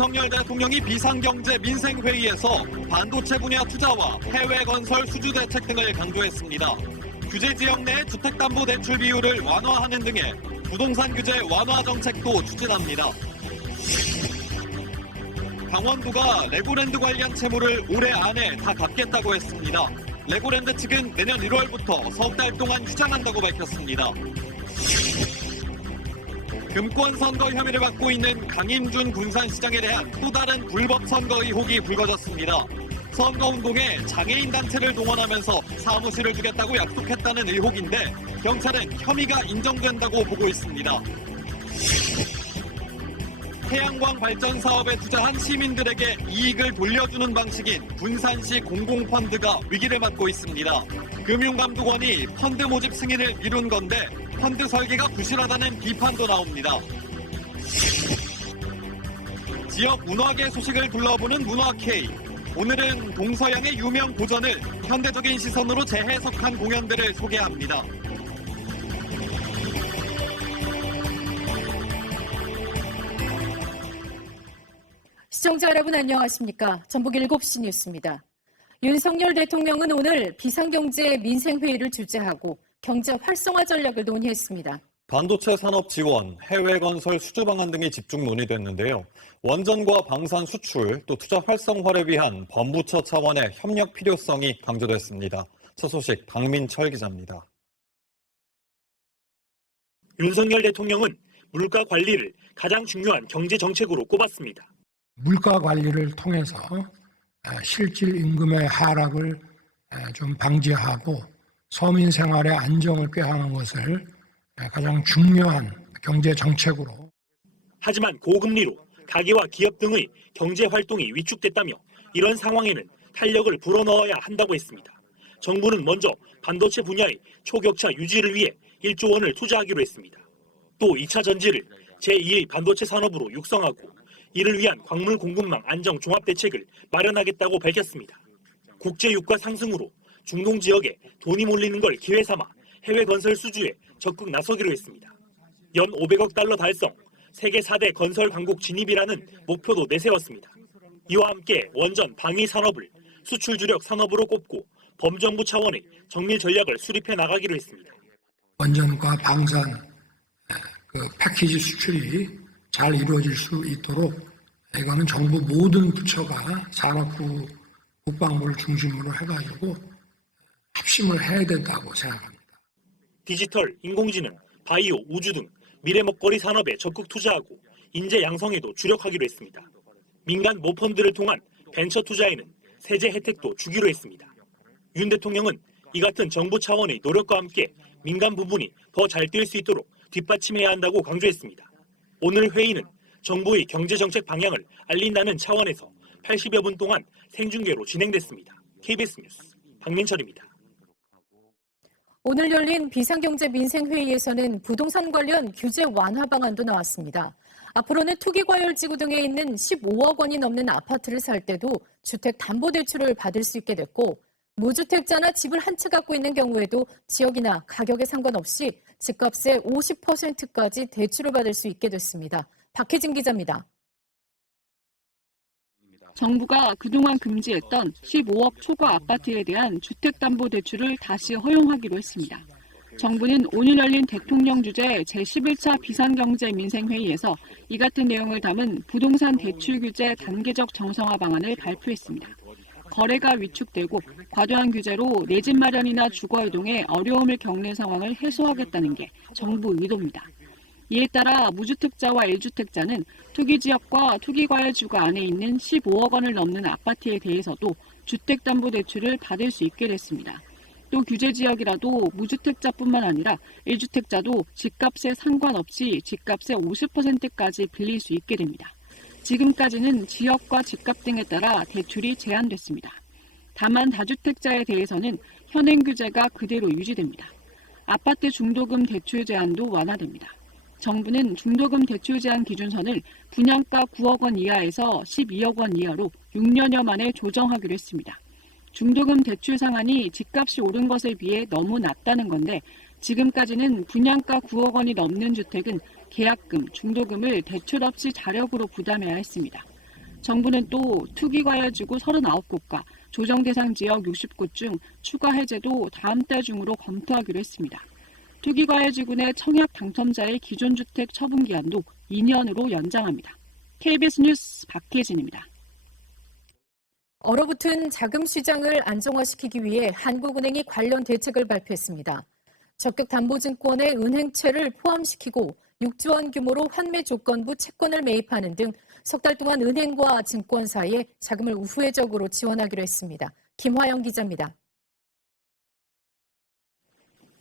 윤석열 대통령이 비상경제 민생회의에서 반도체 분야 투자와 해외 건설 수주 대책 등을 강조했습니다. 규제 지역 내 주택담보대출 비율을 완화하는 등의 부동산 규제 완화 정책도 추진합니다. 강원도가 레고랜드 관련 채무를 올해 안에 다 갚겠다고 했습니다. 레고랜드 측은 내년 1월부터 석 달 동안 휴장한다고 밝혔습니다. 금권 선거 혐의를 받고 있는 강인준 군산시장에 대한 또 다른 불법 선거 의혹이 불거졌습니다. 선거운동에 장애인 단체를 동원하면서 사무실을 주겠다고 약속했다는 의혹인데 경찰은 혐의가 인정된다고 보고 있습니다. 태양광 발전 사업에 투자한 시민들에게 이익을 돌려주는 방식인 군산시 공공펀드가 위기를 맞고 있습니다. 금융감독원이 펀드 모집 승인을 미룬 건데 펀드 설계가 부실하다는 비판도 나옵니다. 지역 문화계 소식을 둘러보는 문화K. 오늘은 동서양의 유명 고전을 현대적인 시선으로 재해석한 공연들을 소개합니다. 시청자 여러분 안녕하십니까? 전북 7시 뉴스입니다. 윤석열 대통령은 오늘 비상경제 민생회의를 주재하고 경제 활성화 전략을 논의했습니다. 반도체 산업 지원, 해외 건설 수주 방안 등이 집중 논의됐는데요. 원전과 방산 수출, 또 투자 활성화를 위한 범부처 차원의 협력 필요성이 강조됐습니다. 첫 소식 박민철 기자입니다. 윤석열 대통령은 물가 관리를 가장 중요한 경제 정책으로 꼽았습니다. 물가 관리를 통해서 실질 임금의 하락을 좀 방지하고 서민 생활의 안정을 꾀하는 것을 가장 중요한 경제 정책으로. 하지만 고금리로 가계와 기업 등의 경제 활동이 위축됐다며 이런 상황에는 탄력을 불어넣어야 한다고 했습니다. 정부는 먼저 반도체 분야의 초격차 유지를 위해 1조 원을 투자하기로 했습니다. 또 2차 전지를 제2의 반도체 산업으로 육성하고 이를 위한 광물 공급망 안정 종합 대책을 마련하겠다고 밝혔습니다. 국제 유가 상승으로 중동 지역에 돈이 몰리는 걸 기회 삼아 해외 건설 수주에 적극 나서기로 했습니다. 연 500억 달러 달성, 세계 4대 건설 강국 진입이라는 목표도 내세웠습니다. 이와 함께 원전 방위 산업을 수출 주력 산업으로 꼽고 범정부 차원의 정밀 전략을 수립해 나가기로 했습니다. 원전과 방산 패키지 수출이 잘 이루어질 수 있도록 이거는 정부 모든 부처가 산업부 국방부를 중심으로 해가지고 합심을 해야 된다고 생각합니다. 디지털, 인공지능, 바이오, 우주 등 미래 먹거리 산업에 적극 투자하고 인재 양성에도 주력하기로 했습니다. 민간 모펀드를 통한 벤처 투자에는 세제 혜택도 주기로 했습니다. 윤 대통령은 이 같은 정부 차원의 노력과 함께 민간 부분이 더 잘 뛸 수 있도록 뒷받침해야 한다고 강조했습니다. 오늘 회의는 정부의 경제정책 방향을 알린다는 차원에서 80여 분 동안 생중계로 진행됐습니다. KBS 뉴스 박민철입니다. 오늘 열린 비상경제 민생회의에서는 부동산 관련 규제 완화 방안도 나왔습니다. 앞으로는 투기과열지구 등에 있는 15억 원이 넘는 아파트를 살 때도 주택담보대출을 받을 수 있게 됐고 무주택자나 집을 한 채 갖고 있는 경우에도 지역이나 가격에 상관없이 집값의 50%까지 대출을 받을 수 있게 됐습니다. 박혜진 기자입니다. 정부가 그동안 금지했던 15억 초과 아파트에 대한 주택담보대출을 다시 허용하기로 했습니다. 정부는 오늘 열린 대통령 주재 제11차 비상경제 민생회의에서 이 같은 내용을 담은 부동산 대출 규제 단계적 정상화 방안을 발표했습니다. 거래가 위축되고 과도한 규제로 내 집 마련이나 주거 이동에 어려움을 겪는 상황을 해소하겠다는 게 정부 의도입니다. 이에 따라 무주택자와 1주택자는 투기지역과 투기과열지구 안에 있는 15억 원을 넘는 아파트에 대해서도 주택담보대출을 받을 수 있게 됐습니다. 또 규제지역이라도 무주택자뿐만 아니라 1주택자도 집값에 상관없이 집값의 50%까지 빌릴 수 있게 됩니다. 지금까지는 지역과 집값 등에 따라 대출이 제한됐습니다. 다만 다주택자에 대해서는 현행 규제가 그대로 유지됩니다. 아파트 중도금 대출 제한도 완화됩니다. 정부는 중도금 대출 제한 기준선을 분양가 9억 원 이하에서 12억 원 이하로 6년여 만에 조정하기로 했습니다. 중도금 대출 상한이 집값이 오른 것에 비해 너무 낮다는 건데 지금까지는 분양가 9억 원이 넘는 주택은 계약금, 중도금을 대출 없이 자력으로 부담해야 했습니다. 정부는 또 투기과열지구 39곳과 조정대상 지역 60곳 중 추가 해제도 다음 달 중으로 검토하기로 했습니다. 투기과열지구 내 청약 당첨자의 기존 주택 처분 기한도 2년으로 연장합니다. KBS 뉴스 박혜진입니다. 얼어붙은 자금 시장을 안정화시키기 위해 한국은행이 관련 대책을 발표했습니다. 적격담보증권의 은행채를 포함시키고 6조 원 규모로 환매 조건부 채권을 매입하는 등 석 달 동안 은행과 증권사에 자금을 우회적으로 지원하기로 했습니다. 김화영 기자입니다.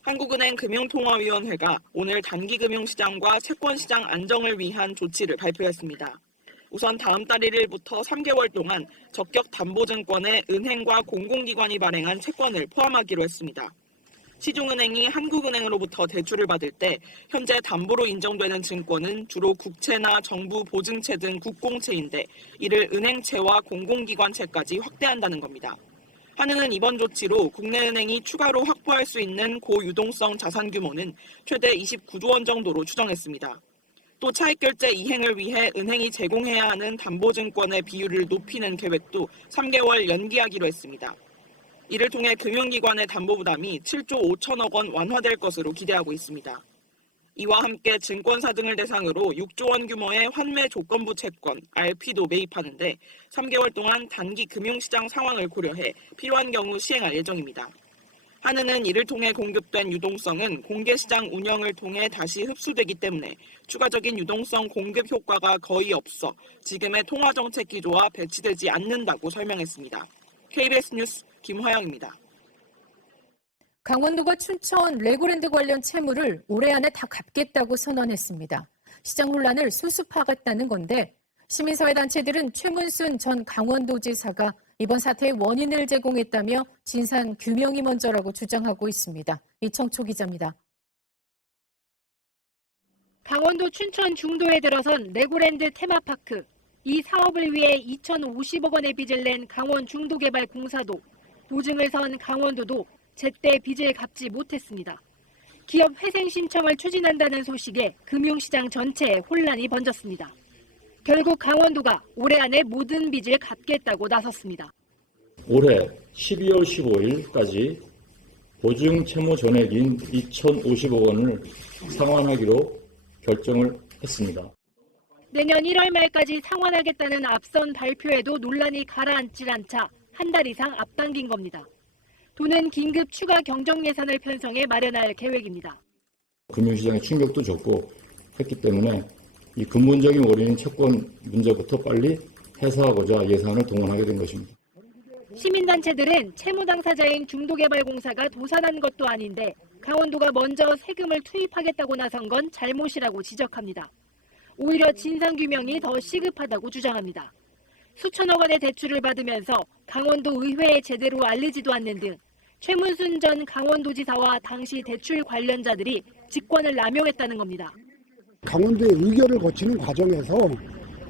한국은행 금융통화위원회가 오늘 단기금융시장과 채권시장 안정을 위한 조치를 발표했습니다. 우선 다음 달 1일부터 3개월 동안 적격담보증권에 은행과 공공기관이 발행한 채권을 포함하기로 했습니다. 시중은행이 한국은행으로부터 대출을 받을 때 현재 담보로 인정되는 증권은 주로 국채나 정부 보증채 등 국공채인데 이를 은행채와 공공기관채까지 확대한다는 겁니다. 한은은 이번 조치로 국내 은행이 추가로 확보할 수 있는 고유동성 자산 규모는 최대 29조 원 정도로 추정했습니다. 또 차익결제 이행을 위해 은행이 제공해야 하는 담보증권의 비율을 높이는 계획도 3개월 연기하기로 했습니다. 이를 통해 금융기관의 담보부담이 7조 5천억 원 완화될 것으로 기대하고 있습니다. 이와 함께 증권사 등을 대상으로 6조 원 규모의 환매 조건부 채권, RP도 매입하는데 3개월 동안 단기 금융시장 상황을 고려해 필요한 경우 시행할 예정입니다. 한은은 이를 통해 공급된 유동성은 공개시장 운영을 통해 다시 흡수되기 때문에 추가적인 유동성 공급 효과가 거의 없어 지금의 통화정책 기조와 배치되지 않는다고 설명했습니다. KBS 뉴스 김화영입니다. 강원도가 춘천 레고랜드 관련 채무를 올해 안에 다 갚겠다고 선언했습니다. 시장 혼란을 수습하겠다는 건데 시민사회 단체들은 최문순 전 강원도지사가 이번 사태의 원인을 제공했다며 진상 규명이 먼저라고 주장하고 있습니다. 이청초 기자입니다. 강원도 춘천 중도에 들어선 레고랜드 테마파크. 이 사업을 위해 2,050억 원의 빚을 낸 강원 중도개발공사도 보증을 선 강원도도 제때 빚을 갚지 못했습니다. 기업 회생 신청을 추진한다는 소식에 금융시장 전체에 혼란이 번졌습니다. 결국 강원도가 올해 안에 모든 빚을 갚겠다고 나섰습니다. 올해 12월 15일까지 보증 채무 전액인 2,050억 원을 상환하기로 결정을 했습니다. 내년 1월 말까지 상환하겠다는 앞선 발표에도 논란이 가라앉질 않자 한 달 이상 앞당긴 겁니다. 도는 긴급 추가 경정 예산을 편성해 마련할 계획입니다. 금융시장의 충격도 적고 했기 때문에 이 근본적인 원인인 채권 문제부터 빨리 해소하고자 예산을 동원하게 된 것입니다. 시민단체들은 채무 당사자인 중도개발공사가 도산한 것도 아닌데 강원도가 먼저 세금을 투입하겠다고 나선 건 잘못이라고 지적합니다. 오히려 진상규명이 더 시급하다고 주장합니다. 수천억 원의 대출을 받으면서 강원도 의회에 제대로 알리지도 않는 등 최문순 전 강원도지사와 당시 대출 관련자들이 직권을 남용했다는 겁니다. 강원도의 의결을 거치는 과정에서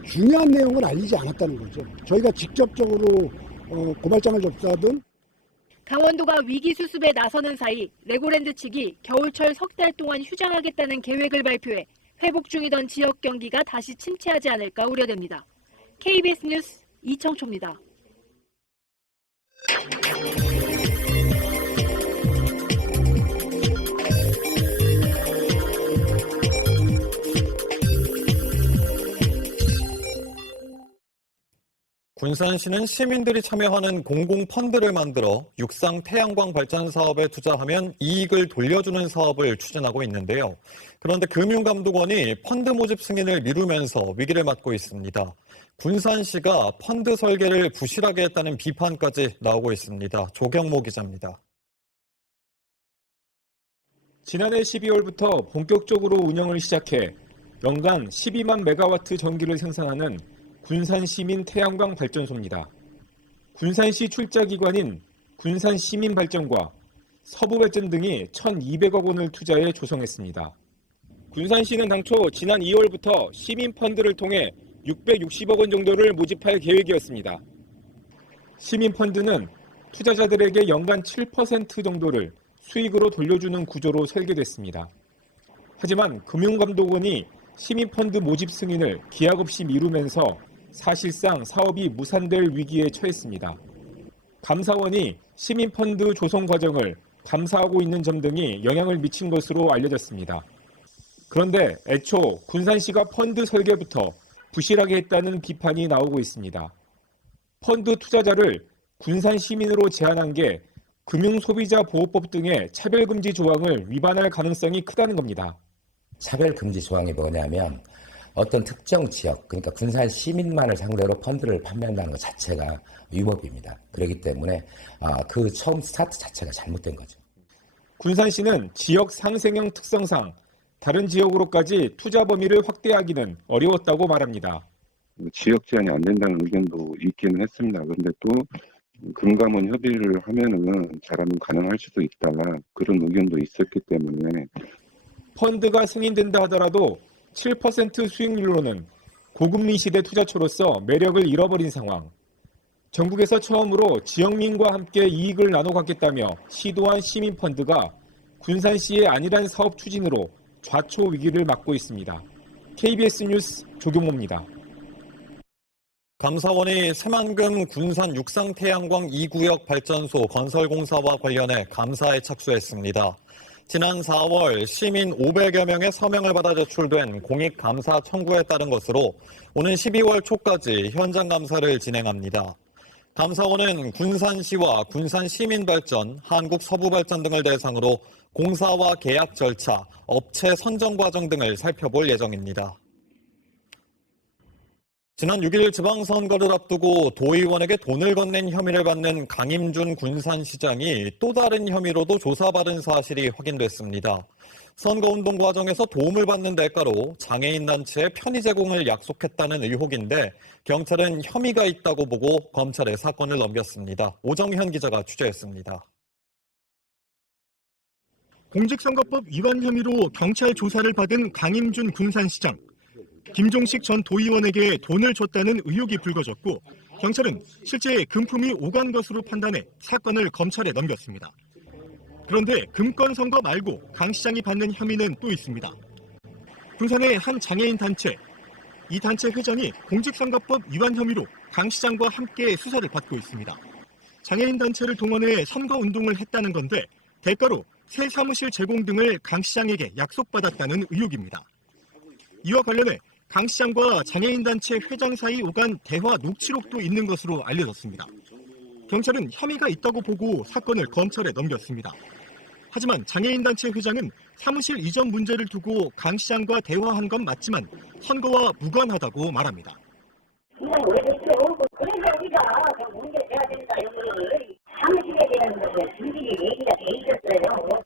중요한 내용을 알리지 않았다는 거죠. 저희가 직접적으로 고발장을 접수하든 강원도가 위기 수습에 나서는 사이 레고랜드 측이 겨울철 석 달 동안 휴장하겠다는 계획을 발표해 회복 중이던 지역 경기가 다시 침체하지 않을까 우려됩니다. KBS 뉴스 이청초입니다. 군산시는 시민들이 참여하는 공공펀드를 만들어 육상 태양광 발전 사업에 투자하면 이익을 돌려주는 사업을 추진하고 있는데요. 그런데 금융감독원이 펀드 모집 승인을 미루면서 위기를 맞고 있습니다. 군산시가 펀드 설계를 부실하게 했다는 비판까지 나오고 있습니다. 조경모 기자입니다. 지난해 12월부터 본격적으로 운영을 시작해 연간 12만 메가와트 전기를 생산하는 군산시민 태양광 발전소입니다. 군산시 출자기관인 군산시민발전과 서부발전 등이 1,200억 원을 투자해 조성했습니다. 군산시는 당초 지난 2월부터 시민펀드를 통해 660억 원 정도를 모집할 계획이었습니다. 시민펀드는 투자자들에게 연간 7% 정도를 수익으로 돌려주는 구조로 설계됐습니다. 하지만 금융감독원이 시민펀드 모집 승인을 기약 없이 미루면서 사실상 사업이 무산될 위기에 처했습니다. 감사원이 시민펀드 조성 과정을 감사하고 있는 점 등이 영향을 미친 것으로 알려졌습니다. 그런데 애초 군산시가 펀드 설계부터 부실하게 했다는 비판이 나오고 있습니다. 펀드 투자자를 군산 시민으로 제한한 게 금융소비자보호법 등의 차별금지 조항을 위반할 가능성이 크다는 겁니다. 차별금지 조항이 뭐냐면 어떤 특정 지역, 그러니까 군산 시민만을 상대로 펀드를 판매한다는 것 자체가 위법입니다. 그렇기 때문에 그 처음 스타트 자체가 잘못된 거죠. 군산시는 지역 상생형 특성상 다른 지역으로까지 투자 범위를 확대하기는 어려웠다고 말합니다. 지역 제한이 안 된다는 의견도 있기는 했습니다. 그런데 또 금감원 협의를 하면은 잘하면 가능할 수도 있다. 그런 의견도 있었기 때문에 펀드가 승인된다 하더라도 7% 수익률로는 고금리 시대 투자처로서 매력을 잃어버린 상황. 전국에서 처음으로 지역민과 함께 이익을 나눠 갖겠다며 시도한 시민펀드가 군산시의 안일한 사업 추진으로 좌초 위기를 맞고 있습니다. KBS 뉴스 조경모입니다. 감사원이 새만금 군산 육상태양광 2구역 발전소 건설 공사와 관련해 감사에 착수했습니다. 지난 4월 시민 500여 명의 서명을 받아 제출된 공익감사 청구에 따른 것으로 오는 12월 초까지 현장 감사를 진행합니다. 감사원은 군산시와 군산시민발전, 한국서부발전 등을 대상으로 공사와 계약 절차, 업체 선정 과정 등을 살펴볼 예정입니다. 지난 6일 지방선거를 앞두고 도의원에게 돈을 건넨 혐의를 받는 강임준 군산시장이 또 다른 혐의로도 조사받은 사실이 확인됐습니다. 선거운동 과정에서 도움을 받는 대가로 장애인 단체에 편의 제공을 약속했다는 의혹인데 경찰은 혐의가 있다고 보고 검찰에 사건을 넘겼습니다. 오정현 기자가 취재했습니다. 공직선거법 위반 혐의로 경찰 조사를 받은 강임준 군산시장. 김종식 전 도의원에게 돈을 줬다는 의혹이 불거졌고 경찰은 실제 금품이 오간 것으로 판단해 사건을 검찰에 넘겼습니다. 그런데 금권 선거 말고 강 시장이 받는 혐의는 또 있습니다. 군산의 한 장애인 단체, 이 단체 회장이 공직선거법 위반 혐의로 강 시장과 함께 수사를 받고 있습니다. 장애인 단체를 동원해 선거운동을 했다는 건데 대가로 새 사무실 제공 등을 강 시장에게 약속받았다는 의혹입니다. 이와 관련해 강 시장과 장애인단체 회장 사이 오간 대화 녹취록도 있는 것으로 알려졌습니다. 경찰은 혐의가 있다고 보고 사건을 검찰에 넘겼습니다. 하지만 장애인단체 회장은 사무실 이전 문제를 두고 강 시장과 대화한 건 맞지만 선거와 무관하다고 말합니다. 정말 오래됐죠. 그래서 우리가 문제 돼야 된다 이거를 사무실에 대한 것을 준비를 얘기가 돼 있었어요.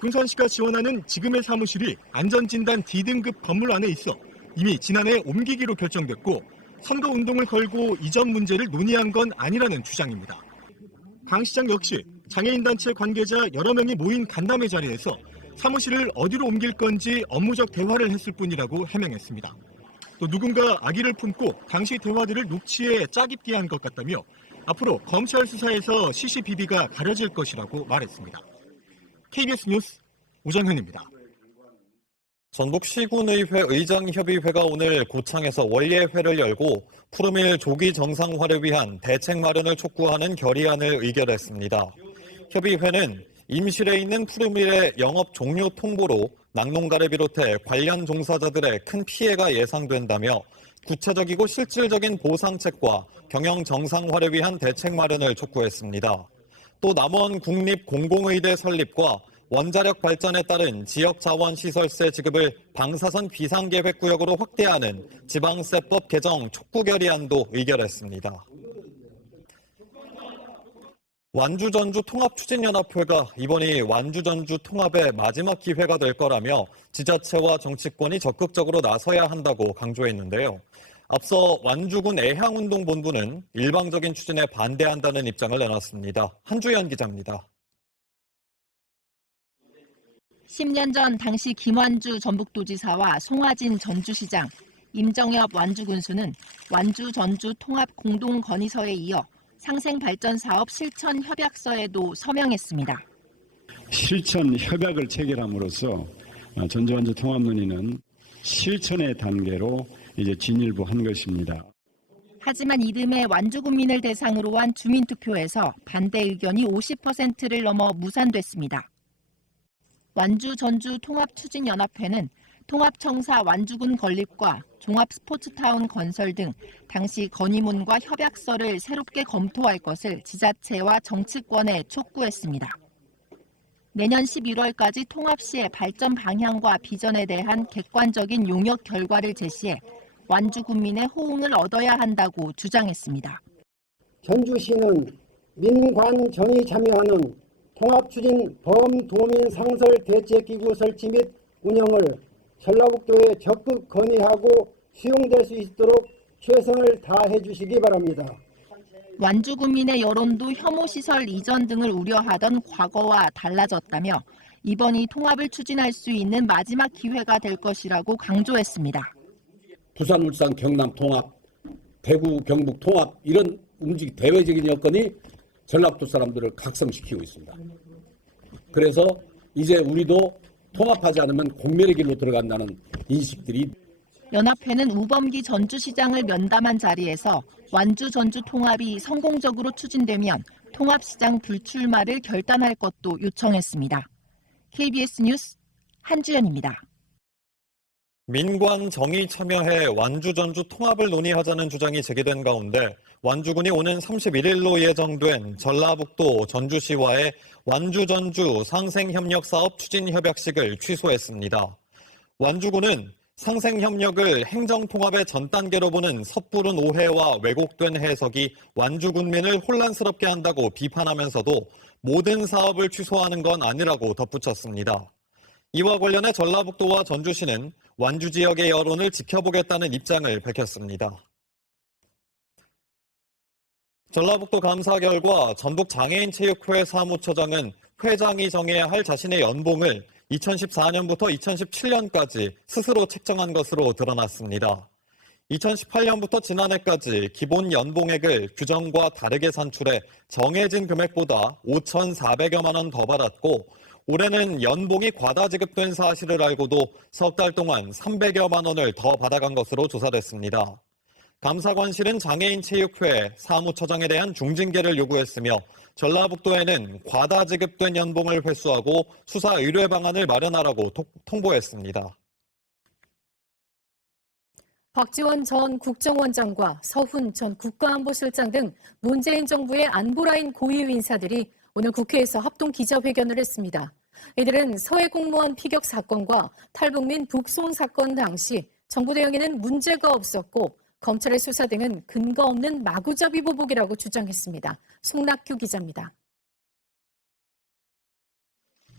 군산시가 지원하는 지금의 사무실이 안전진단 D등급 건물 안에 있어 이미 지난해 옮기기로 결정됐고 선거운동을 걸고 이전 문제를 논의한 건 아니라는 주장입니다. 강 시장 역시 장애인단체 관계자 여러 명이 모인 간담회 자리에서 사무실을 어디로 옮길 건지 업무적 대화를 했을 뿐이라고 해명했습니다. 또 누군가 악의를 품고 당시 대화들을 녹취에 짜깁기 한 것 같다며 앞으로 검찰 수사에서 시시비비가 가려질 것이라고 말했습니다. KBS 뉴스 오정현입니다. 전북시군의회 의장협의회가 오늘 고창에서 원례회를 열고 푸르밀 조기 정상화를 위한 대책 마련을 촉구하는 결의안을 의결했습니다. 협의회는 임실에 있는 푸르밀의 영업 종료 통보로 낙농가를 비롯해 관련 종사자들의 큰 피해가 예상된다며 구체적이고 실질적인 보상책과 경영 정상화를 위한 대책 마련을 촉구했습니다. 또 남원 국립공공의대 설립과 원자력 발전에 따른 지역자원시설세 지급을 방사선 비상계획구역으로 확대하는 지방세법 개정 촉구 결의안도 의결했습니다. 완주전주 통합추진연합회가 이번이 완주전주 통합의 마지막 기회가 될 거라며 지자체와 정치권이 적극적으로 나서야 한다고 강조했는데요. 앞서 완주군 애향운동본부는 일방적인 추진에 반대한다는 입장을 내놨습니다. 한주연 기자입니다. 10년 전 당시 김완주 전북도지사와 송화진 전주시장, 임정엽 완주군수는 완주 전주 통합 공동건의서에 이어 상생발전사업 실천 협약서에도 서명했습니다. 실천 협약을 체결함으로써 전주 완주 통합 논의는 실천의 단계로 이제 진일보한 것입니다. 하지만 이듬해 완주군민을 대상으로 한 주민투표에서 반대 의견이 50%를 넘어 무산됐습니다. 완주전주통합추진연합회는 통합청사 완주군 건립과 종합스포츠타운 건설 등 당시 건의문과 협약서를 새롭게 검토할 것을 지자체와 정치권에 촉구했습니다. 내년 11월까지 통합 시의 발전 방향과 비전에 대한 객관적인 용역 결과를 제시해 완주 군민의 호응을 얻어야 한다고 주장했습니다. 전주시는 민관 정의 참여하는 통합추진 범도민 상설 대책기구 설치 및 운영을 전라북도에 적극 건의하고 수용될 수 있도록 최선을 다해 주시기 바랍니다. 완주 군민의 여론도 혐오시설 이전 등을 우려하던 과거와 달라졌다며 이번이 통합을 추진할 수 있는 마지막 기회가 될 것이라고 강조했습니다. 부산, 울산, 경남 통합, 대구, 경북 통합 이런 대외적인 여건이 전라북도 사람들을 각성시키고 있습니다. 그래서 이제 우리도 통합하지 않으면 공멸의 길로 들어간다는 인식들이 연합회는 우범기 전주시장을 면담한 자리에서 완주 전주 통합이 성공적으로 추진되면 통합시장 불출마를 결단할 것도 요청했습니다. KBS 뉴스 한주연입니다. 민관 정의 참여해 완주 전주 통합을 논의하자는 주장이 제기된 가운데 완주군이 오는 31일로 예정된 전라북도 전주시와의 완주 전주 상생협력사업 추진협약식을 취소했습니다. 완주군은 상생협력을 행정통합의 전 단계로 보는 섣부른 오해와 왜곡된 해석이 완주 군민을 혼란스럽게 한다고 비판하면서도 모든 사업을 취소하는 건 아니라고 덧붙였습니다. 이와 관련해 전라북도와 전주시는 완주 지역의 여론을 지켜보겠다는 입장을 밝혔습니다. 전라북도 감사 결과 전북장애인체육회 사무처장은 회장이 정해야 할 자신의 연봉을 2014년부터 2017년까지 스스로 책정한 것으로 드러났습니다. 2018년부터 지난해까지 기본 연봉액을 규정과 다르게 산출해 정해진 금액보다 5,400여만 원 더 받았고 올해는 연봉이 과다 지급된 사실을 알고도 석 달 동안 300여만 원을 더 받아간 것으로 조사됐습니다. 감사관실은 장애인체육회 사무처장에 대한 중징계를 요구했으며 전라북도에는 과다 지급된 연봉을 회수하고 수사 의뢰 방안을 마련하라고 통보했습니다. 박지원 전 국정원장과 서훈 전 국가안보실장 등 문재인 정부의 안보라인 고위 인사들이 오늘 국회에서 합동 기자회견을 했습니다. 이들은 서해 공무원 피격 사건과 탈북민 북송 사건 당시 정부 대응에는 문제가 없었고 검찰의 수사 등은 근거 없는 마구잡이 보복이라고 주장했습니다. 송낙규 기자입니다.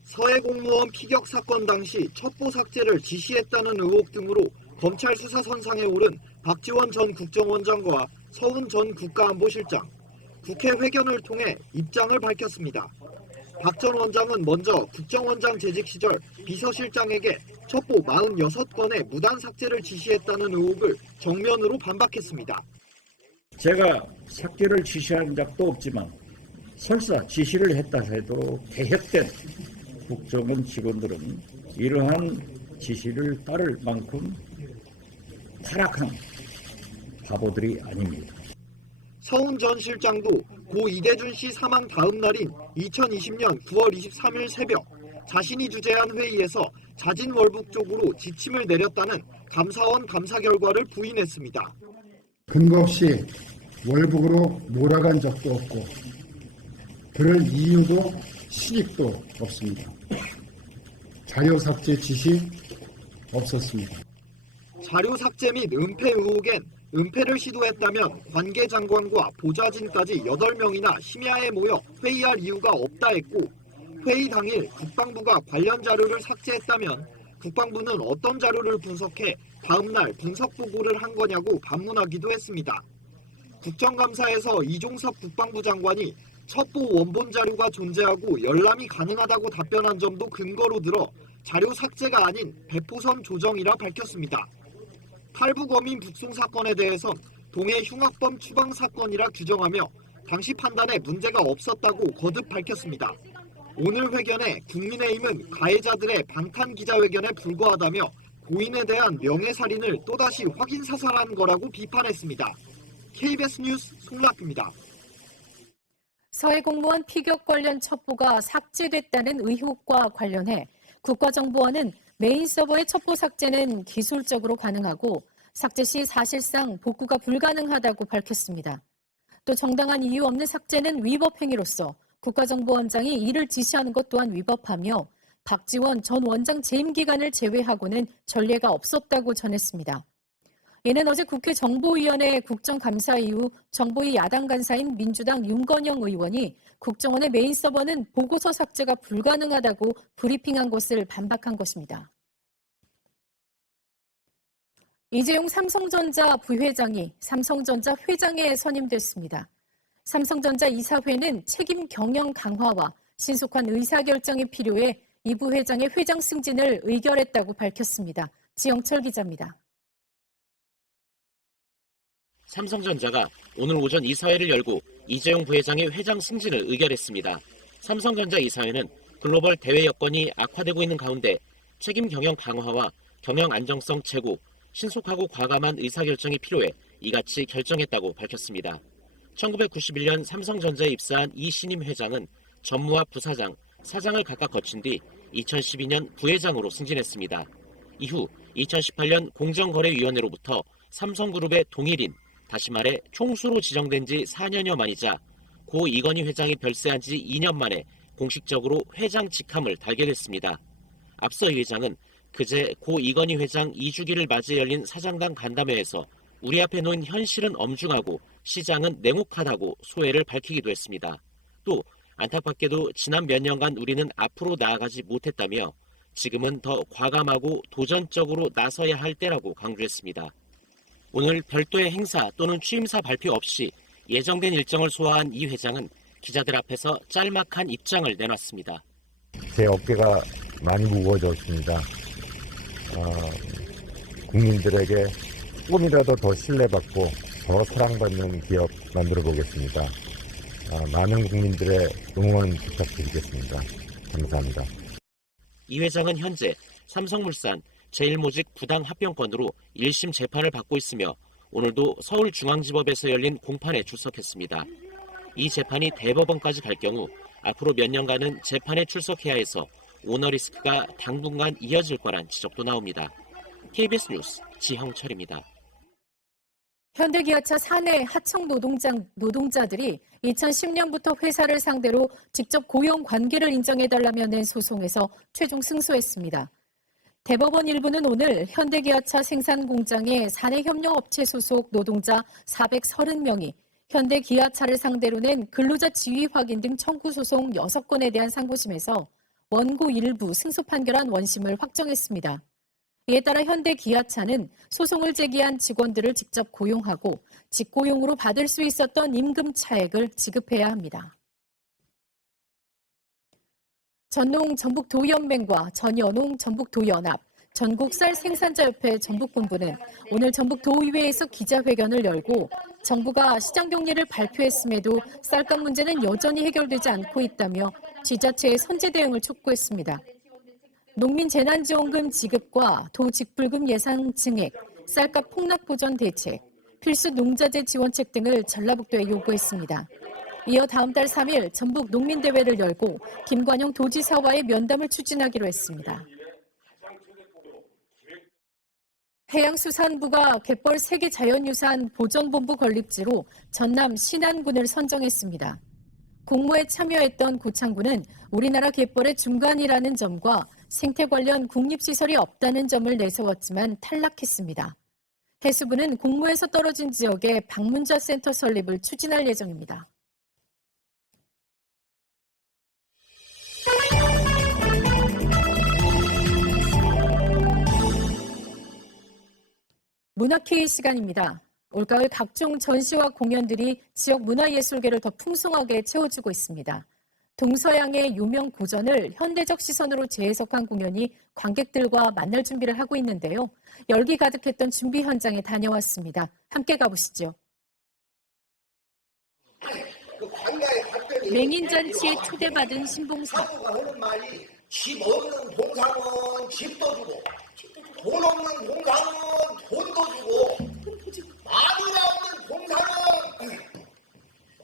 서해 공무원 피격 사건 당시 첩보 삭제를 지시했다는 의혹 등으로 검찰 수사 선상에 오른 박지원 전 국정원장과 서훈 전 국가안보실장, 국회 회견을 통해 입장을 밝혔습니다. 박 전 원장은 먼저 국정원장 재직 시절 비서실장에게 첩보 46건의 무단 삭제를 지시했다는 의혹을 정면으로 반박했습니다. 제가 삭제를 지시한 적도 없지만 설사 지시를 했다 해도 개혁된 국정원 직원들은 이러한 지시를 따를 만큼 타락한 바보들이 아닙니다. 서훈 전 실장도 고 이대준 씨 사망 다음 날인 2020년 9월 23일 새벽 자신이 주재한 회의에서 자진월북 쪽으로 지침을 내렸다는 감사원 감사 결과를 부인했습니다. 근거 없이 월북으로 몰아간 적도 없고 그럴 이유도 시직도 없습니다. 자료 삭제 지시 없었습니다. 자료 삭제 및 은폐 의혹엔 은폐를 시도했다면 관계장관과 보좌진까지 8명이나 심야에 모여 회의할 이유가 없다 했고 회의 당일 국방부가 관련 자료를 삭제했다면 국방부는 어떤 자료를 분석해 다음날 분석 보고를 한 거냐고 반문하기도 했습니다. 국정감사에서 이종섭 국방부 장관이 첩보 원본 자료가 존재하고 열람이 가능하다고 답변한 점도 근거로 들어 자료 삭제가 아닌 배포선 조정이라 밝혔습니다. 탈북 어민 북송 사건에 대해선 동해 흉악범 추방 사건이라 규정하며 당시 판단에 문제가 없었다고 거듭 밝혔습니다. 오늘 회견에 국민의힘은 가해자들의 방탄 기자회견에 불과하다며 고인에 대한 명예살인을 또다시 확인사살한 거라고 비판했습니다. KBS 뉴스 송락입니다. 서해 공무원 피격 관련 첩보가 삭제됐다는 의혹과 관련해 국가정보원은 메인 서버의 첩보 삭제는 기술적으로 가능하고 삭제 시 사실상 복구가 불가능하다고 밝혔습니다. 또 정당한 이유 없는 삭제는 위법 행위로서 국가정보원장이 이를 지시하는 것 또한 위법하며 박지원 전 원장 재임 기간을 제외하고는 전례가 없었다고 전했습니다. 이는 어제 국회 정보위원회 국정감사 이후 정보위 야당 간사인 민주당 윤건영 의원이 국정원의 메인 서버는 보고서 삭제가 불가능하다고 브리핑한 것을 반박한 것입니다. 이재용 삼성전자 부회장이 삼성전자 회장에 선임됐습니다. 삼성전자 이사회는 책임 경영 강화와 신속한 의사결정이 필요해 이 부회장의 회장 승진을 의결했다고 밝혔습니다. 지영철 기자입니다. 삼성전자가 오늘 오전 이사회를 열고 이재용 부회장의 회장 승진을 의결했습니다. 삼성전자 이사회는 글로벌 대외 여건이 악화되고 있는 가운데 책임 경영 강화와 경영 안정성 제고, 신속하고 과감한 의사결정이 필요해 이같이 결정했다고 밝혔습니다. 1991년 삼성전자에 입사한 이 신임 회장은 전무와 부사장, 사장을 각각 거친 뒤 2012년 부회장으로 승진했습니다. 이후 2018년 공정거래위원회로부터 삼성그룹의 동일인, 다시 말해 총수로 지정된 지 4년여 만이자 고 이건희 회장이 별세한 지 2년 만에 공식적으로 회장 직함을 달게 됐습니다. 앞서 이 회장은 그제 고 이건희 회장 2주기를 맞이해 열린 사장단 간담회에서 우리 앞에 놓인 현실은 엄중하고 시장은 냉혹하다고 소회를 밝히기도 했습니다. 또 안타깝게도 지난 몇 년간 우리는 앞으로 나아가지 못했다며 지금은 더 과감하고 도전적으로 나서야 할 때라고 강조했습니다. 오늘 별도의 행사 또는 취임사 발표 없이 예정된 일정을 소화한 이 회장은 기자들 앞에서 짤막한 입장을 내놨습니다. 제 어깨가 많이 무거워졌습니다. 국민들에게 조금이라도 더 신뢰받고 더 사랑받는 기업 만들어 보겠습니다. 많은 국민들의 응원 부탁드리겠습니다. 감사합니다. 이 회장은 현재 삼성물산 제1모직 부당 합병건으로 1심 재판을 받고 있으며 오늘도 서울중앙지법에서 열린 공판에 출석했습니다. 이 재판이 대법원까지 갈 경우 앞으로 몇 년간은 재판에 출석해야 해서 오너 리스크가 당분간 이어질 거란 지적도 나옵니다. KBS 뉴스 지형철입니다. 현대기아차 사내 하청 노동자들이 2010년부터 회사를 상대로 직접 고용 관계를 인정해달라며 낸 소송에서 최종 승소했습니다. 대법원 일부는 오늘 현대기아차 생산공장의 사내협력업체 소속 노동자 430명이 현대기아차를 상대로 낸 근로자 지위 확인 등 청구 소송 6건에 대한 상고심에서 원고 일부 승소 판결한 원심을 확정했습니다. 이에 따라 현대기아차는 소송을 제기한 직원들을 직접 고용하고 직고용으로 받을 수 있었던 임금 차액을 지급해야 합니다. 전농 전북도연맹과 전여농 전북도연합, 전국쌀 생산자협회 전북본부는 오늘 전북도의회에서 기자회견을 열고 정부가 시장경리를 발표했음에도 쌀값 문제는 여전히 해결되지 않고 있다며 지자체의 선제 대응을 촉구했습니다. 농민재난지원금 지급과 도직불금 예상 증액, 쌀값 폭락 보전 대책, 필수 농자재 지원책 등을 전라북도에 요구했습니다. 이어 다음 달 3일 전북 농민대회를 열고 김관영 도지사와의 면담을 추진하기로 했습니다. 해양수산부가 갯벌 세계자연유산 보전본부 건립지로 전남 신안군을 선정했습니다. 공모에 참여했던 고창군은 우리나라 갯벌의 중간이라는 점과 생태 관련 국립시설이 없다는 점을 내세웠지만 탈락했습니다. 해수부는 공모에서 떨어진 지역에 방문자 센터 설립을 추진할 예정입니다. 문화케이 시간입니다. 올가을 각종 전시와 공연들이 지역 문화예술계를 더 풍성하게 채워주고 있습니다. 동서양의 유명 고전을 현대적 시선으로 재해석한 공연이 관객들과 만날 준비를 하고 있는데요. 열기 가득했던 준비 현장에 다녀왔습니다. 함께 가보시죠. 맹인잔치에 초대받은 신봉사. 집 없는 봉사는 집도 주고 돈 없는 봉사는 돈도 주고 마누라 없는 봉사는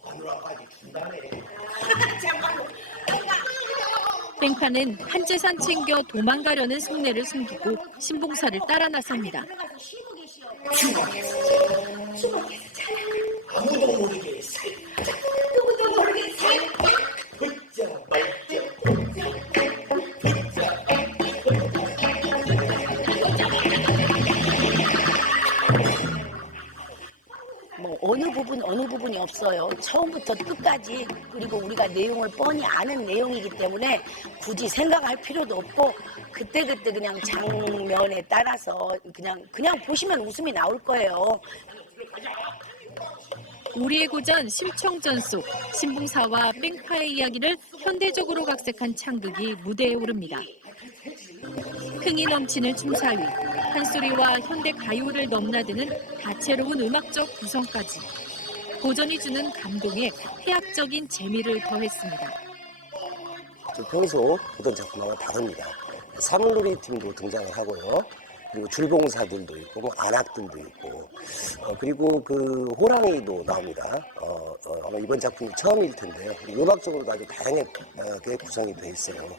마누라까지 준다네. 땡파는 한 재산 챙겨 도망가려는 속내를 숨기고 신봉사를 따라 나섭니다. 아무도 모르게 살짝, 누구도 모르게 살짝, 붙자 말자. 뭐 어느 부분이 없어요. 처음부터 끝까지. 그리고 우리가 내용을 뻔히 아는 내용이기 때문에 굳이 생각할 필요도 없고 그때그때 그냥 장면에 따라서 그냥 보시면 웃음이 나올 거예요. 우리의 고전 심청전 속 신봉사와 땡파의 이야기를 현대적으로 각색한 창극이 무대에 오릅니다. 흥이 넘치는 춤사위, 판소리와 현대 가요를 넘나드는 다채로운 음악적 구성까지 고전이 주는 감동에 해학적인 재미를 더했습니다. 평소 보던 작품하고는 다릅니다. 사물놀이 팀도 등장을 하고요. 그리고 줄봉사들도 있고, 뭐 안악들도 있고, 그리고 그 호랑이도 나옵니다. 아마 이번 작품이 처음일 텐데요. 음악적으로도 아주 다양하게 구성이 되어 있어요.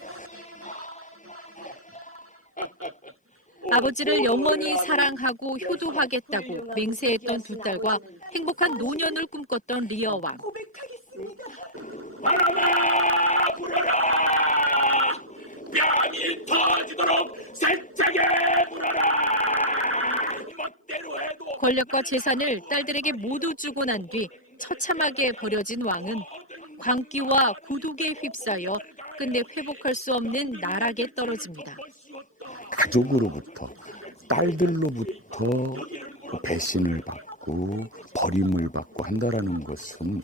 아버지를 영원히 사랑하고 효도하겠다고 맹세했던 두 딸과 행복한 노년을 꿈꿨던 리어 왕. 뺨이 터지도록 살짝에 물어라. 멋대로 해도 권력과 재산을 딸들에게 모두 주고 난 뒤 처참하게 버려진 왕은 광기와 고독에 휩싸여 끝내 회복할 수 없는 나락에 떨어집니다. 가족으로부터, 딸들로부터 배신을 받고 버림을 받고 한다라는 것은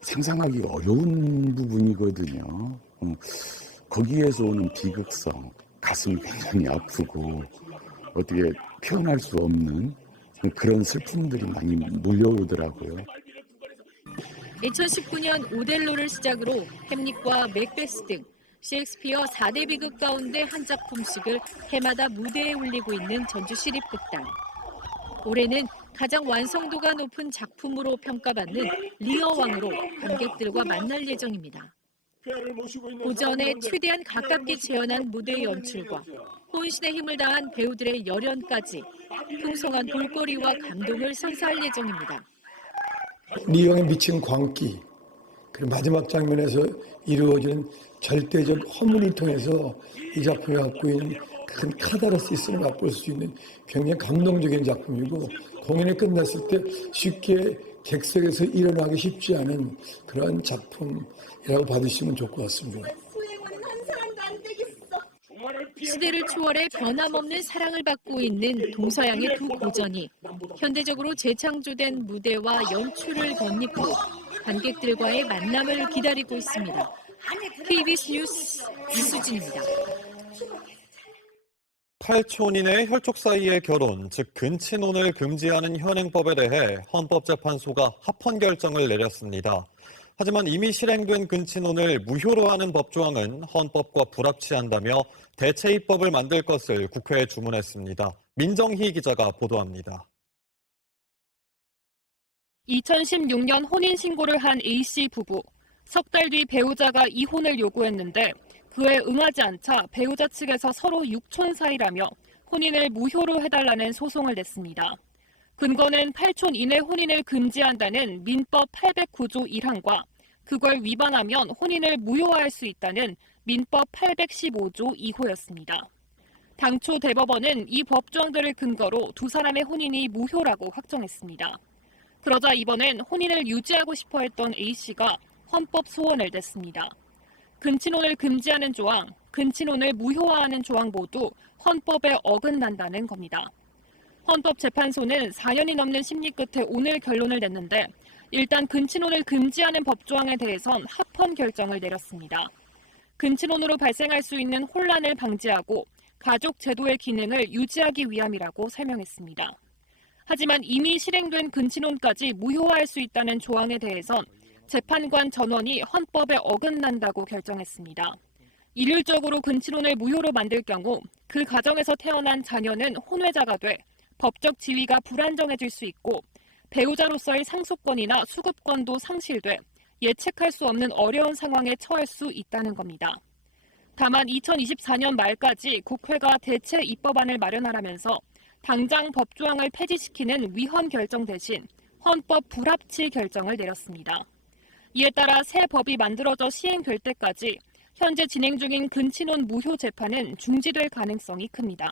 상상하기 어려운 부분이거든요. 거기에서 오는 비극성, 가슴이 굉장히 아프고 어떻게 표현할 수 없는 그런 슬픔들이 많이 몰려오더라고요. 2019년 오델로를 시작으로 햄릿과 맥베스 등 셰익스피어 4대 비극 가운데 한 작품씩을 해마다 무대에 올리고 있는 전주시립극단. 올해는 가장 완성도가 높은 작품으로 평가받는 리어 왕으로 관객들과 만날 예정입니다. 고전에 최대한 가깝게 재현한 무대 연출과 혼신의 힘을 다한 배우들의 열연까지 풍성한 볼거리와 감동을 선사할 예정입니다. 리어에 미친 광기, 그리고 마지막 장면에서 이루어지는 절대적 허물을 통해서 이 작품이 갖고 있는 큰 카타르시스를 맛볼 수 있는 굉장히 감동적인 작품이고, 공연이 끝났을 때 쉽게 객석에서 일어나기 쉽지 않은 그런 작품이라고 받으시면 좋을 것 같습니다. 시대를 초월해 변함없는 사랑을 받고 있는 동서양의 두 고전이 현대적으로 재창조된 무대와 연출을 덧입고 관객들과의 만남을 기다리고 있습니다. KBS 뉴스 이수진입니다. 8촌인의 혈족 사이의 결혼, 즉 근친혼을 금지하는 현행법에 대해 헌법재판소가 합헌 결정을 내렸습니다. 하지만 이미 실행된 근친혼을 무효로 하는 법조항은 헌법과 불합치한다며 대체 입법을 만들 것을 국회에 주문했습니다. 민정희 기자가 보도합니다. 2016년 혼인신고를 한 A씨 부부. 석 달 뒤 배우자가 이혼을 요구했는데 그에 응하지 않자 배우자 측에서 서로 육촌 사이라며 혼인을 무효로 해달라는 소송을 냈습니다. 근거는 8촌 이내 혼인을 금지한다는 민법 809조 1항과 그걸 위반하면 혼인을 무효화할 수 있다는 민법 815조 2호였습니다. 당초 대법원은 이 법조항들을 근거로 두 사람의 혼인이 무효라고 확정했습니다. 그러자 이번엔 혼인을 유지하고 싶어 했던 A씨가 헌법 소원을 냈습니다. 근친혼을 금지하는 조항, 근친혼을 무효화하는 조항 모두 헌법에 어긋난다는 겁니다. 헌법재판소는 4년이 넘는 심리 끝에 오늘 결론을 냈는데 일단 근친혼을 금지하는 법조항에 대해선 합헌 결정을 내렸습니다. 근친혼으로 발생할 수 있는 혼란을 방지하고 가족 제도의 기능을 유지하기 위함이라고 설명했습니다. 하지만 이미 실행된 근친혼까지 무효화할 수 있다는 조항에 대해선 재판관 전원이 헌법에 어긋난다고 결정했습니다. 일률적으로 근친혼을 무효로 만들 경우 그 가정에서 태어난 자녀는 혼외자가 돼 법적 지위가 불안정해질 수 있고 배우자로서의 상속권이나 수급권도 상실돼 예측할 수 없는 어려운 상황에 처할 수 있다는 겁니다. 다만 2024년 말까지 국회가 대체 입법안을 마련하라면서 당장 법조항을 폐지시키는 위헌 결정 대신 헌법 불합치 결정을 내렸습니다. 이에 따라 새 법이 만들어져 시행될 때까지 현재 진행 중인 근친혼 무효 재판은 중지될 가능성이 큽니다.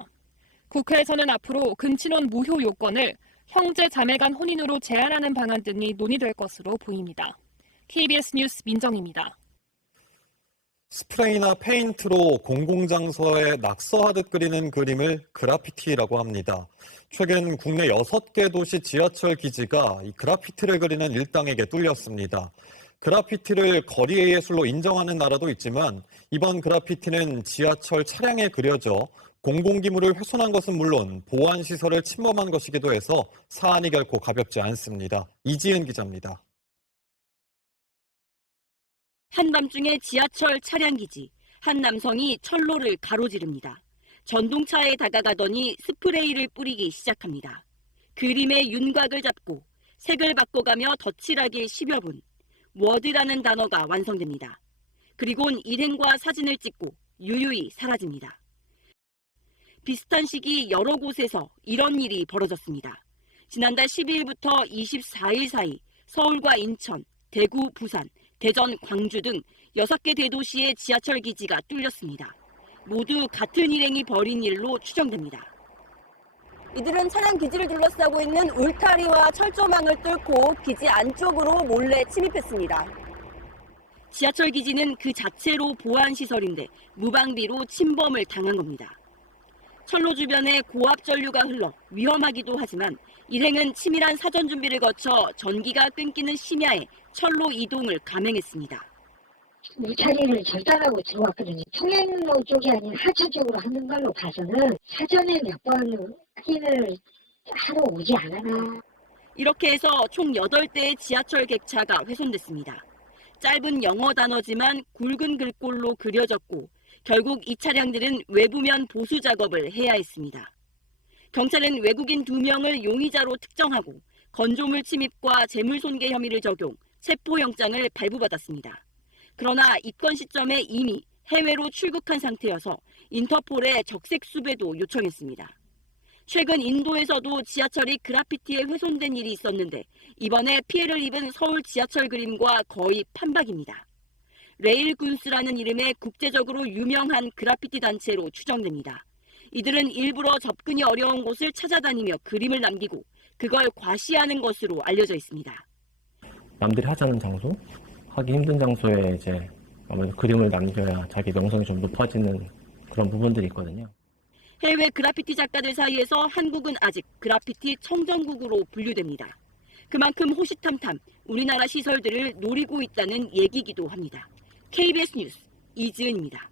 국회에서는 앞으로 근친혼 무효 요건을 형제 자매 간 혼인으로 제한하는 방안 등이 논의될 것으로 보입니다. KBS 뉴스 민정입니다. 스프레이나 페인트로 공공장소에 낙서하듯 그리는 그림을 그래피티라고 합니다. 최근 국내 6개 도시 지하철 기지가 이 그래피티를 그리는 일당에게 뚫렸습니다. 그래피티를 거리의 예술로 인정하는 나라도 있지만 이번 그래피티는 지하철 차량에 그려져 공공기물을 훼손한 것은 물론 보안시설을 침범한 것이기도 해서 사안이 결코 가볍지 않습니다. 이지은 기자입니다. 한밤중에 지하철 차량기지, 한 남성이 철로를 가로지릅니다. 전동차에 다가가더니 스프레이를 뿌리기 시작합니다. 그림의 윤곽을 잡고 색을 바꿔가며 덧칠하기 10여 분, 워드라는 단어가 완성됩니다. 그리곤 일행과 사진을 찍고 유유히 사라집니다. 비슷한 시기 여러 곳에서 이런 일이 벌어졌습니다. 지난달 12일부터 24일 사이 서울과 인천, 대구, 부산, 대전, 광주 등 6개 대도시의 지하철 기지가 뚫렸습니다. 모두 같은 일행이 벌인 일로 추정됩니다. 이들은 차량 기지를 둘러싸고 있는 울타리와 철조망을 뚫고 기지 안쪽으로 몰래 침입했습니다. 지하철 기지는 그 자체로 보안시설인데 무방비로 침범을 당한 겁니다. 철로 주변에 고압 전류가 흘러 위험하기도 하지만 일행은 치밀한 사전 준비를 거쳐 전기가 끊기는 심야에 철로 이동을 감행했습니다. 울타리를 절단하고 들어왔거든요. 통행로 쪽이 아닌 하차 쪽으로 하는 걸로 봐서는 사전에 몇 번 확인을 하러 오지 않았나. 이렇게 해서 총 8대의 지하철 객차가 훼손됐습니다. 짧은 영어 단어지만 굵은 글꼴로 그려졌고 결국 이 차량들은 외부면 보수 작업을 해야 했습니다. 경찰은 외국인 2명을 용의자로 특정하고 건조물 침입과 재물손괴 혐의를 적용, 체포영장을 발부받았습니다. 그러나 입건 시점에 이미 해외로 출국한 상태여서 인터폴에 적색 수배도 요청했습니다. 최근 인도에서도 지하철이 그래피티에 훼손된 일이 있었는데 이번에 피해를 입은 서울 지하철 그림과 거의 판박입니다. 레일군스라는 이름의 국제적으로 유명한 그래피티 단체로 추정됩니다. 이들은 일부러 접근이 어려운 곳을 찾아다니며 그림을 남기고 그걸 과시하는 것으로 알려져 있습니다. 남들이 하지 않은 장소, 하기 힘든 장소에 이제 아무래도 그림을 남겨야 자기 명성이 좀 높아지는 그런 부분들이 있거든요. 해외 그래피티 작가들 사이에서 한국은 아직 그래피티 청정국으로 분류됩니다. 그만큼 호시탐탐 우리나라 시설들을 노리고 있다는 얘기이기도 합니다. KBS 뉴스 이지은입니다.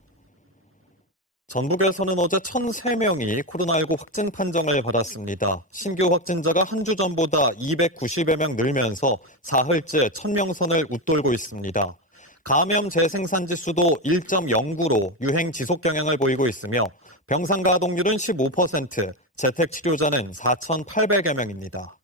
전북에서는 어제 1,003명이 코로나19 확진 판정을 받았습니다. 신규 확진자가 한 주 전보다 290여 명 늘면서 사흘째 1,000명 선을 웃돌고 있습니다. 감염 재생산 지수도 1.09로 유행 지속 경향을 보이고 있으며 병상 가동률은 15%, 재택 치료자는 4,800여 명입니다.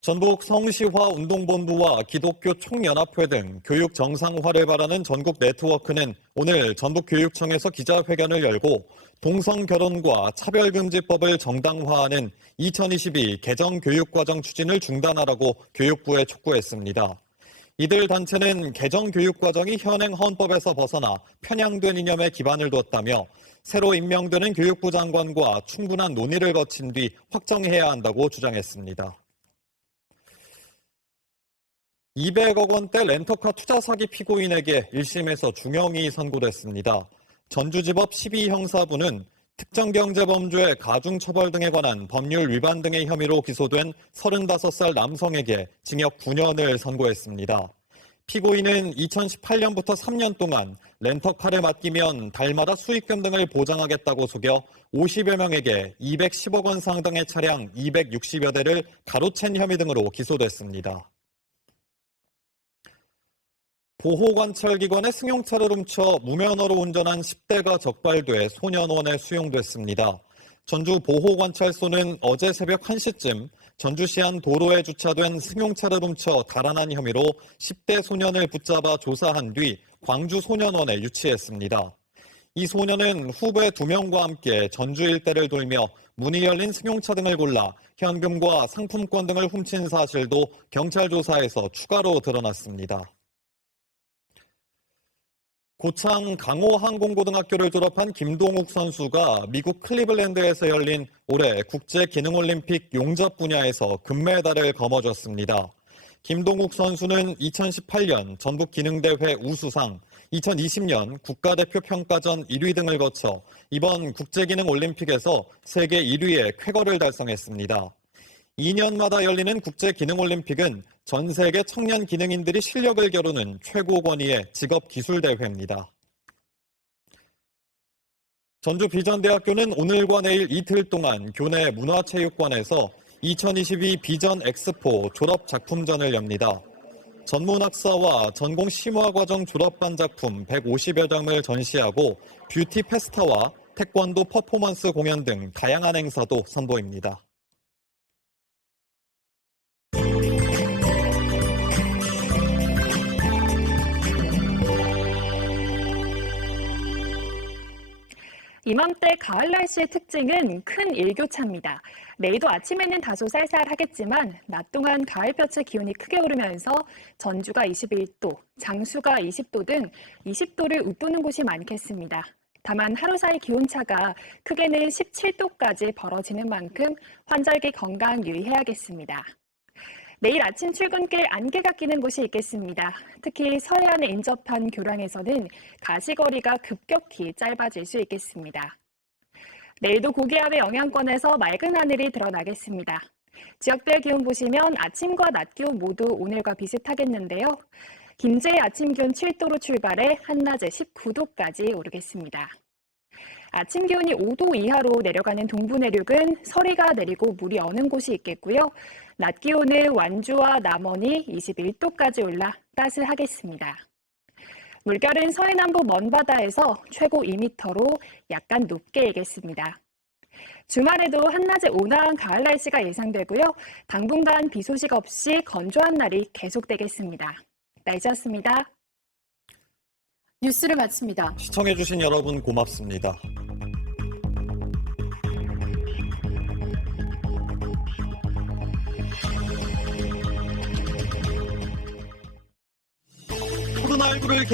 전북 성시화 운동본부와 기독교 총연합회 등 교육 정상화를 바라는 전국 네트워크는 오늘 전북교육청에서 기자회견을 열고 동성결혼과 차별금지법을 정당화하는 2022 개정교육과정 추진을 중단하라고 교육부에 촉구했습니다. 이들 단체는 개정교육과정이 현행 헌법에서 벗어나 편향된 이념에 기반을 뒀다며 새로 임명되는 교육부 장관과 충분한 논의를 거친 뒤 확정해야 한다고 주장했습니다. 200억 원대 렌터카 투자 사기 피고인에게 1심에서 중형이 선고됐습니다. 전주지법 12형사부는 특정경제범죄 가중처벌 등에 관한 법률 위반 등의 혐의로 기소된 35살 남성에게 징역 9년을 선고했습니다. 피고인은 2018년부터 3년 동안 렌터카를 맡기면 달마다 수익금 등을 보장하겠다고 속여 50여 명에게 210억 원 상당의 차량 260여 대를 가로챈 혐의 등으로 기소됐습니다. 보호관찰기관의 승용차를 훔쳐 무면허로 운전한 10대가 적발돼 소년원에 수용됐습니다. 전주 보호관찰소는 어제 새벽 1시쯤 전주시 한 도로에 주차된 승용차를 훔쳐 달아난 혐의로 10대 소년을 붙잡아 조사한 뒤 광주소년원에 유치했습니다. 이 소년은 후배 2명과 함께 전주 일대를 돌며 문이 열린 승용차 등을 골라 현금과 상품권 등을 훔친 사실도 경찰 조사에서 추가로 드러났습니다. 고창 강호항공고등학교를 졸업한 김동욱 선수가 미국 클리블랜드에서 열린 올해 국제기능올림픽 용접 분야에서 금메달을 거머쥐었습니다. 김동욱 선수는 2018년 전국기능대회 우수상, 2020년 국가대표 평가전 1위 등을 거쳐 이번 국제기능올림픽에서 세계 1위의 쾌거를 달성했습니다. 2년마다 열리는 국제기능올림픽은 전 세계 청년 기능인들이 실력을 겨루는 최고 권위의 직업기술대회입니다. 전주비전대학교는 오늘과 내일 이틀 동안 교내 문화체육관에서 2022 비전 엑스포 졸업작품전을 엽니다. 전문학사와 전공 심화과정 졸업반 작품 150여 장을 전시하고 뷰티 페스타와 태권도 퍼포먼스 공연 등 다양한 행사도 선보입니다. 이맘때 가을 날씨의 특징은 큰 일교차입니다. 내일도 아침에는 다소 쌀쌀하겠지만 낮 동안 가을볕의 기온이 크게 오르면서 전주가 21도, 장수가 20도 등 20도를 웃도는 곳이 많겠습니다. 다만 하루 사이 기온차가 크게는 17도까지 벌어지는 만큼 환절기 건강 유의해야겠습니다. 내일 아침 출근길 안개가 끼는 곳이 있겠습니다. 특히 서해안에 인접한 교량에서는 가시거리가 급격히 짧아질 수 있겠습니다. 내일도 고기압의 영향권에서 맑은 하늘이 드러나겠습니다. 지역별 기온 보시면 아침과 낮 기온 모두 오늘과 비슷하겠는데요. 김제의 아침 기온 7도로 출발해 한낮에 19도까지 오르겠습니다. 아침 기온이 5도 이하로 내려가는 동부 내륙은 서리가 내리고 물이 어는 곳이 있겠고요. 낮 기온은 완주와 남원이 21도까지 올라 따스하겠습니다. 물결은 서해남부 먼바다에서 최고 2m로 약간 높게 일겠습니다. 주말에도 한낮에 온화한 가을 날씨가 예상되고요. 당분간 비 소식 없이 건조한 날이 계속되겠습니다. 날씨였습니다. 뉴스를 마칩니다. 시청해주신 여러분 고맙습니다. 코로나19를